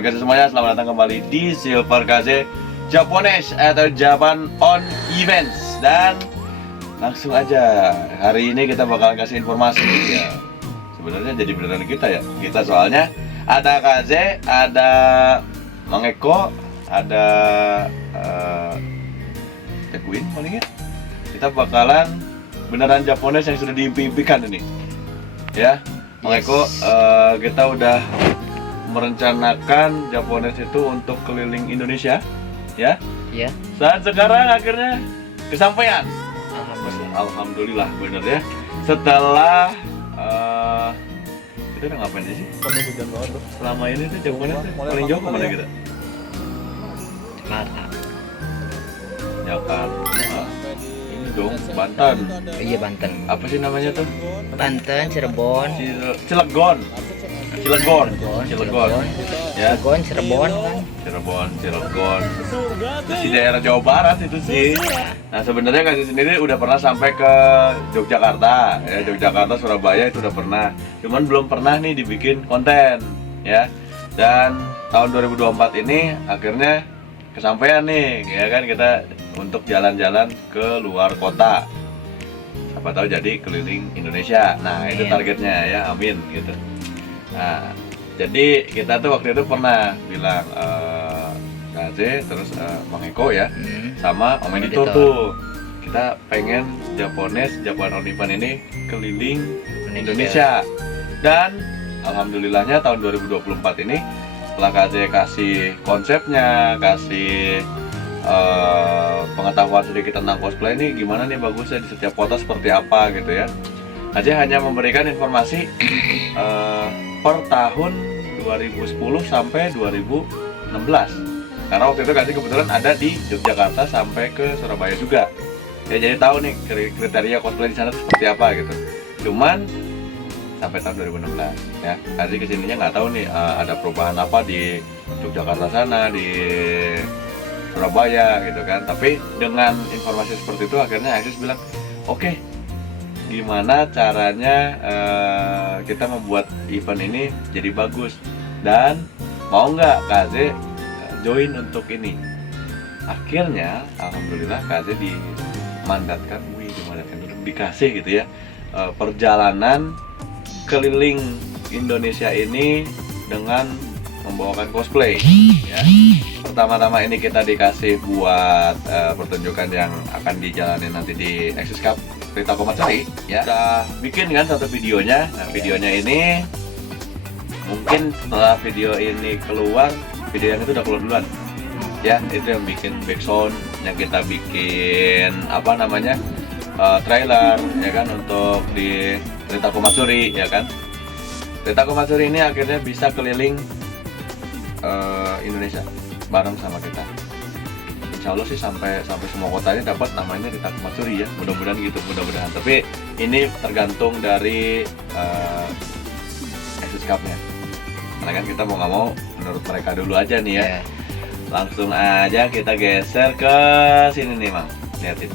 Sobat Kaze semuanya, selamat datang kembali di Silver Kaze Japanese atau Japan on Events. Dan langsung aja, hari ini kita bakal kasih informasi ya. Sebenarnya jadi beneran kita soalnya ada Kaze, ada Mang Eko, ada Queen paling ya. Kita bakalan beneran Japanese yang sudah diimpikan ini ya. Mang Eko, kita udah merencanakan Japanese itu untuk keliling Indonesia ya. Iya. Saat sekarang akhirnya kesampaian. Alhamdulillah. Alhamdulillah bener ya. Setelah kita udah ngapain aja sih? Penuh hujan banget tuh. Selama ini tuh Japanese tuh paling jauh kemana kita? Jakarta. Jakarta. Ini dong Banten. Iya, Banten. Apa sih namanya tuh? Banten, Cirebon. Cilegon. Cilegon. Ya. Cirebon kan. Cilegon. Terus di daerah Jawa Barat itu sih. Nah sebenarnya Kaze sendiri udah pernah sampai ke Yogyakarta, ya Yogyakarta, Surabaya itu udah pernah. Cuman belum pernah nih dibikin konten, ya. Dan tahun 2024 ini akhirnya kesampaian nih, ya kan, kita untuk jalan-jalan ke luar kota. Siapa tahu jadi keliling Indonesia. Nah itu targetnya ya, amin gitu. Nah, jadi kita tuh waktu itu pernah bilang Kaze terus Mang Eko ya, sama Om Editor tuh kita pengen Japanese Japan on Event ini keliling Indonesia. Dan alhamdulillahnya tahun 2024 ini setelah Kaze kasih konsepnya, kasih pengetahuan sedikit tentang cosplay ini gimana nih bagusnya di setiap kota seperti apa gitu ya. Kaze hanya memberikan informasi per tahun 2010 sampai 2016. Karena waktu itu Kaze kebetulan ada di Yogyakarta sampai ke Surabaya juga. Ya jadi tahu nih kriteria cosplay di sana seperti apa gitu. Cuman sampai tahun 2016 ya. Kaze kesininya nggak tahu nih ada perubahan apa di Yogyakarta sana, di Surabaya gitu kan. Tapi dengan informasi seperti itu akhirnya Isis bilang, oke, gimana caranya kita membuat event ini jadi bagus, dan mau nggak Kaze join untuk ini. Akhirnya alhamdulillah Kaze dimandatkan dikasih gitu ya perjalanan keliling Indonesia ini dengan membawakan cosplay ya. Pertama-tama ini kita dikasih buat pertunjukan yang akan dijalani nanti di Axis Cup Rita Komatsuri ya. Udah bikin kan satu videonya. Nah, videonya ini mungkin setelah video ini keluar, video yang itu udah keluar duluan. Ya, itu yang bikin backsound, yang kita bikin apa namanya? Trailer ya kan untuk di Rita Komatsuri ya kan. Rita Komatsuri ini akhirnya bisa keliling Indonesia bareng sama kita. Insya Allah sih sampai semua kotanya dapat namanya Rita Komatsuri ya, mudah-mudahan gitu, mudah-mudahan. Tapi ini tergantung dari Axis Cup-nya. Karena kan kita mau nggak mau menurut mereka dulu aja nih ya. Langsung aja kita geser ke sini nih Mang, lihatin.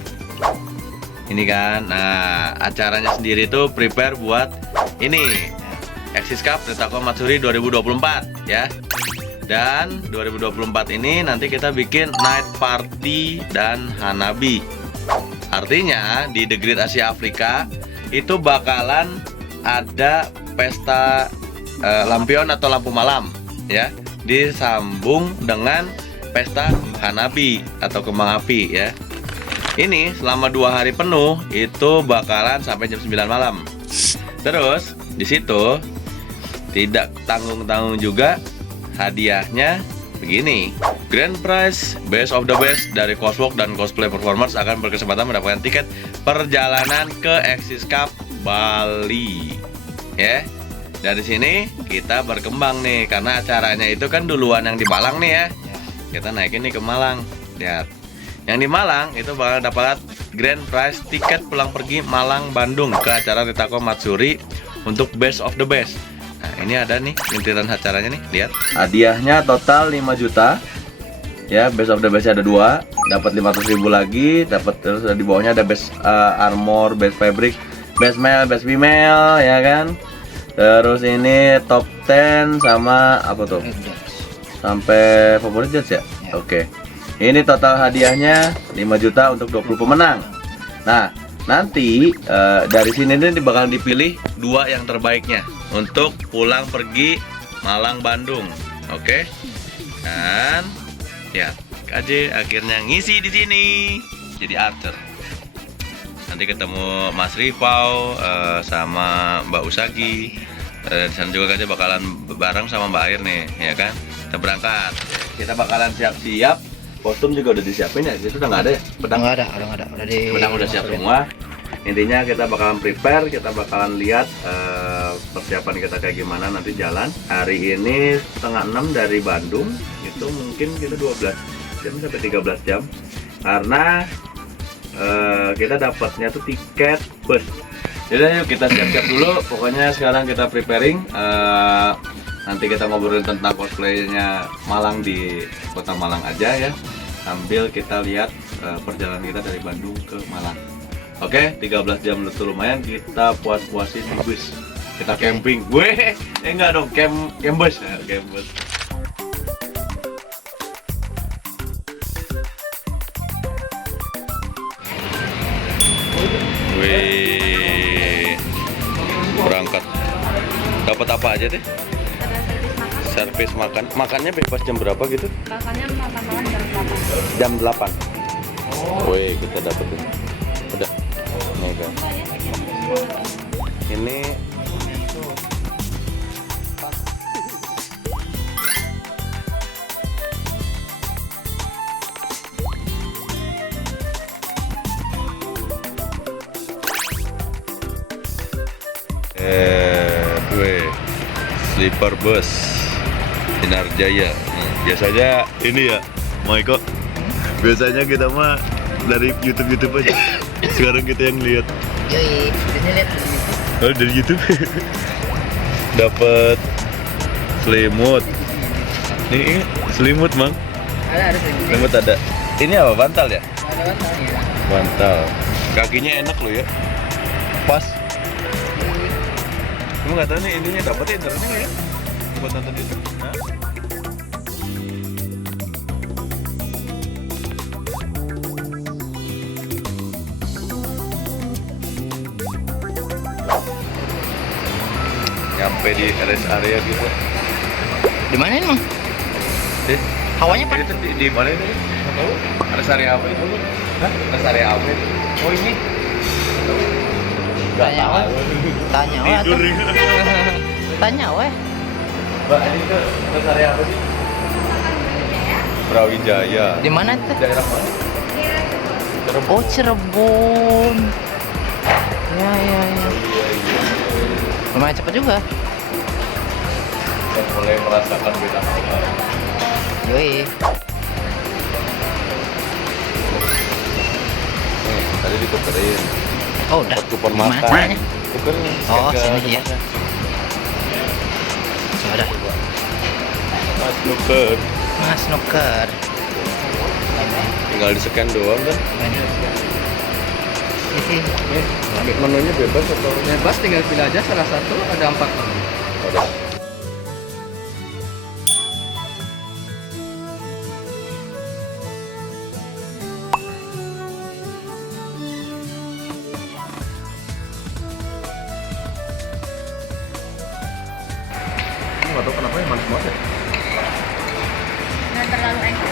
Ini kan, nah acaranya sendiri tuh prepare buat ini Axis Cup Rita Komatsuri 2024 ya. Dan 2024 ini nanti kita bikin night party dan hanabi. Artinya di The Great Asia Afrika itu bakalan ada pesta lampion atau lampu malam ya, disambung dengan pesta hanabi atau kembang api ya. Ini selama 2 hari penuh itu bakalan sampai jam 9 malam. Terus di situ tidak tanggung-tanggung juga hadiahnya begini. Grand prize Best of the Best dari Coswalk dan Cosplay Performers akan berkesempatan mendapatkan tiket perjalanan ke Axis Cup Bali. Ya. Dari sini kita berkembang nih, karena acaranya itu kan duluan yang di Malang nih ya. Kita naikin nih ke Malang. Lihat. Yang di Malang itu bakal dapat grand prize tiket pulang pergi Malang Bandung ke acara Rita Komatsuri untuk Best of the Best. Nah, ini ada nih rintiran acaranya nih, lihat. Hadiahnya total 5 juta. Ya, Best of the Best ada 2, dapat 500.000 lagi, dapat terus di bawahnya ada Best Armor, Best Fabric, Best Male, Best Female, ya kan. Terus ini top 10 sama apa tuh? sampai favorit judge ya? Oke. Ini total hadiahnya 5 juta untuk 20 pemenang. Nah, nanti dari sini nih bakal dipilih 2 yang terbaiknya untuk pulang pergi Malang Bandung. Oke. Dan ya, KJ akhirnya ngisi di sini jadi archer. Nanti ketemu Mas Rifau sama Mbak Usagi. Di sana juga KJ bakalan bareng sama Mbak Air nih, ya kan? Kita berangkat. Kita bakalan siap-siap. Kostum juga udah disiapin ya? Itu udah nggak ada ya? Pedang Nggak ada, udah di. Pedang udah siap semua. Intinya kita bakalan prepare, kita bakalan lihat persiapan kita kayak gimana nanti jalan. Hari ini 5:30 dari Bandung, itu mungkin kita 12 jam sampai 13 jam. Karena kita dapatnya tuh tiket bus. Jadi yuk kita siap-siap dulu. Pokoknya sekarang kita preparing. Nanti kita ngobrolin tentang cosplaynya Malang di kota Malang aja ya. Sambil kita lihat perjalanan kita dari Bandung ke Malang. Oke, 13 jam itu lumayan, kita puas-puasin di bus. Kita camping. Weh, enggak dong, camp bus. Camp bus. Wih, berangkat. Dapat apa aja deh? Servis makan. Makannya bebas jam berapa gitu? Makannya makan malam jam 8. Jam 8. Wih, kita dapat tuh. Udah. Nih kan. Ini sleeper bus Sinar Jaya. Biasanya ini ya, Maiko. Biasanya kita mah dari YouTube aja. Sekarang kita yang lihat. Yoi, ini lihat. Oh, dari YouTube. Dapat selimut. Ini selimut, Mang. Ada selimut. Selimut ada. Ini apa? Bantal ya? Ada bantalnya. Bantal. Kakinya enak loh ya. Pas. Kamu nggak tahu nih ininya dapat ya internetnya nggak ya? Buat nonton itu. Nah. Nyampe di rest area gitu. Di mana emang? Hawanya panas. Itu di mana ini? Nggak tahu. Rest area apa itu? Hah? Rest area apa itu? Oh ini. Tanya weh. Tanya weh Tidur. atuh. Tanya weh. Mbak, ini tuh rest area apa sih? Brawijaya. Di mana tuh? Daerah mana? Oh, Cirebon. Ya. Lumayan cepet juga. Saya mulai merasakan beda hal. Yoi. Tadi ditukerin. Oh, udah. Buat kupon Mana? makan. Tukerin. Oh, Jaga sini ya. makan. Sudah. Mas nuker. Mas Nuker. Tinggal di scan doang kan? Isi. Menunya bebas atau? Bebas, tinggal pilih aja salah satu, ada 4 menu. Ada. Nggak tahu kenapa yang manis banget ya? Dan terlalu enak.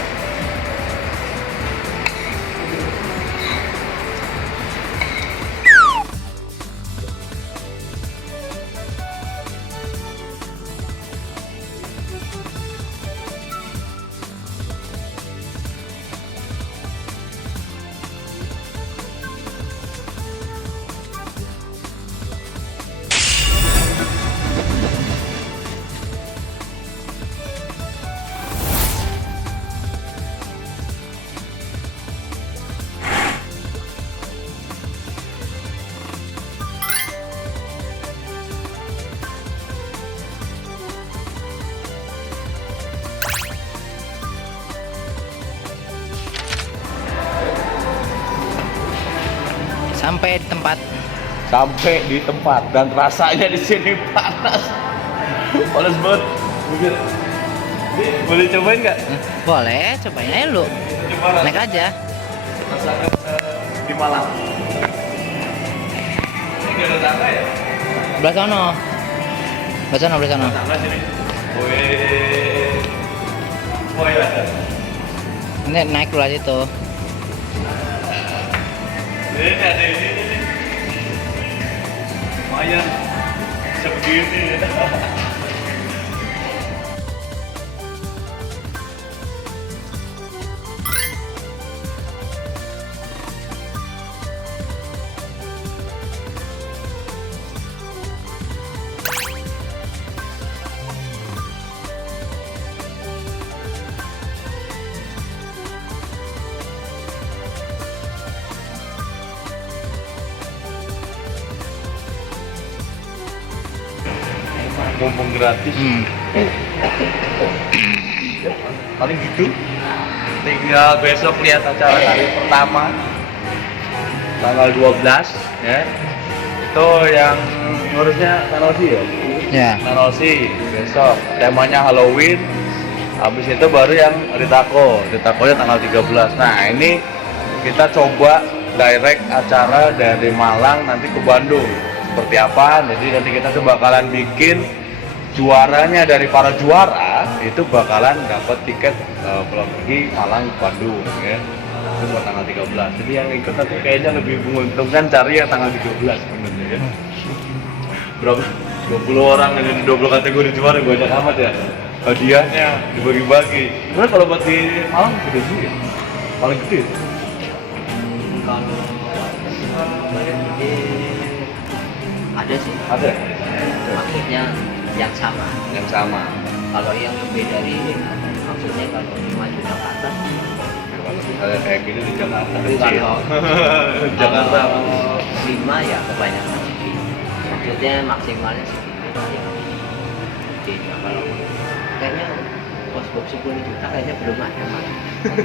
Sampai di tempat. Sampai di tempat dan rasanya di sini panas. Panas banget. Mungkin Boleh cobain nggak? Boleh, cobain aja lu. Coba Naik aja. masakan di Malang. Ini nggak ada tangga ya? Belah sono. Belah sono, belah sono. Tangga sini. Wih. Oh iya. Ini naik dulu aja tuh. Ini ada ini. Lumayan segini. Mumpung gratis. Paling gitu. Tinggal besok lihat acara hari pertama tanggal 12 ya. Itu yang ngurusnya Tanosi ya. Ya. Tanosi besok temanya Halloween. Habis itu baru yang Ritako. Ritakonya tanggal 13. Nah, ini kita coba direct acara dari Malang nanti ke Bandung. Seperti apa? Jadi nanti kita coba bakalan bikin juaranya dari para juara itu bakalan dapat tiket pulang pergi Malang Bandung ya. Itu buat tanggal 13. Jadi yang ikut nanti kayaknya lebih menguntungkan cari yang tanggal 13 sebenarnya ya. Berapa? 20 orang ini 20 kategori juara banyak amat ya. Hadiahnya dibagi-bagi. Sebenarnya kalau buat di Malang gede juga. Paling gede. Kalau paling gede ada sih. Ada Maksudnya yang sama. yang sama. Kalau yang lebih dari ini, maksudnya kalau 5 juta ke atas. Kalau kayak gini di Jakarta Tapi kecil. kalau Jakarta. 5 ya kebanyakan segini. Maksudnya maksimalnya segini paling. Tidak kalau kayaknya bos 10 juta kayaknya belum ada malah.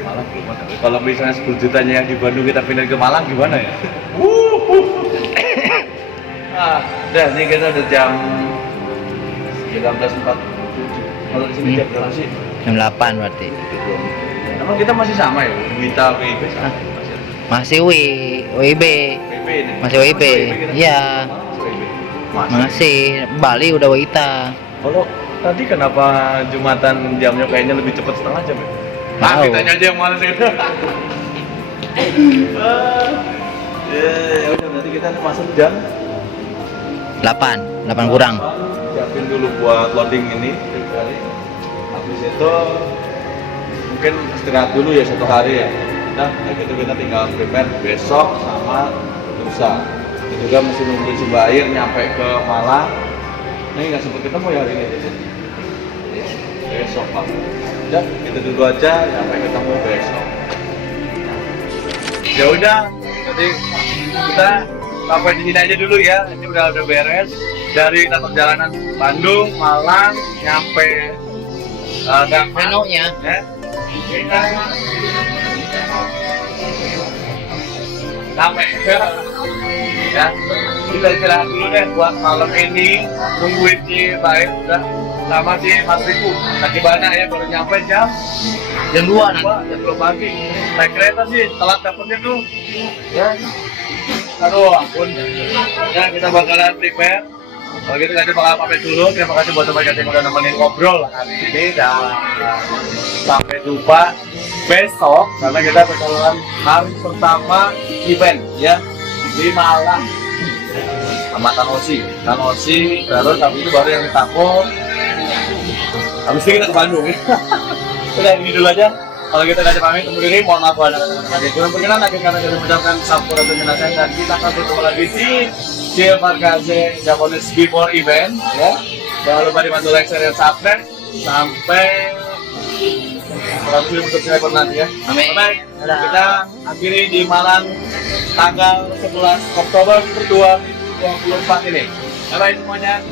Malang belum ada. Kalau misalnya 10 jutanya yang di Bandung kita pindah ke Malang gimana ya? Ah, udah nih kita udah jam 13.47. Kalau di sini jam berapa sih? Jam 8 berarti. Emang kita masih sama ya? Wita WIB sama? Masih WIB. WIB ini? Masih WIB. kita? Iya. Masih WIB? Masih Bali udah Wita. Kalau tadi kenapa Jumatan jamnya kayaknya lebih cepat setengah jam ya? Tahu. Kitanya aja yang malas itu. Ya udah nanti kita masuk jam 8 kurang. Siapin dulu buat loading ini kali. Habis itu mungkin istirahat dulu ya 1 hari ya. Nah, gitu kita tinggal prepare besok sama lusa. Kita juga mesti nunggu si Mbak Air nyampe ke Malang. Ini nggak sempat ketemu ya hari ini. Besok Pak. Udah, kita dulu aja sampai ketemu besok. Ya udah, jadi kita sampai di sini aja dulu ya. Ini udah beres dari kita perjalanan Bandung, Malang, nyampe Menunya. ya. Kita sampai ya. Kita istirahat dulu deh buat malam ini. Nungguin si baik udah sama si Mas Riku. Lagi banyak ya baru nyampe jam 2 nanti. jam 2 pagi. Naik kereta sih telat dapetnya tuh. Ya. Aduh ampun. Ya kita bakalan prepare. Kalau gitu nanti bakal pamit dulu. Terima kasih buat teman-teman yang udah nemenin ngobrol hari ini dan sampai jumpa besok karena kita bakalan hari pertama event ya di Malang sama Tanosi terus habis itu baru yang Ritako. Habis itu kita ke Bandung ya. Udah ini dulu aja. Kalau kita nggak pamit undur diri, mohon maaf ada kata-kata kurang berkenan. Akhir kata kita mengucapkan sampurasun minasai dan kita akan bertemu lagi di Markaze Japanese Before Event ya. Jangan lupa dibantu like, share, dan subscribe sampai berhasil subscriber nanti ya. Amin. Baik, kita akhiri di Malang tanggal 11 Oktober 2024 ini. Bye bye semuanya.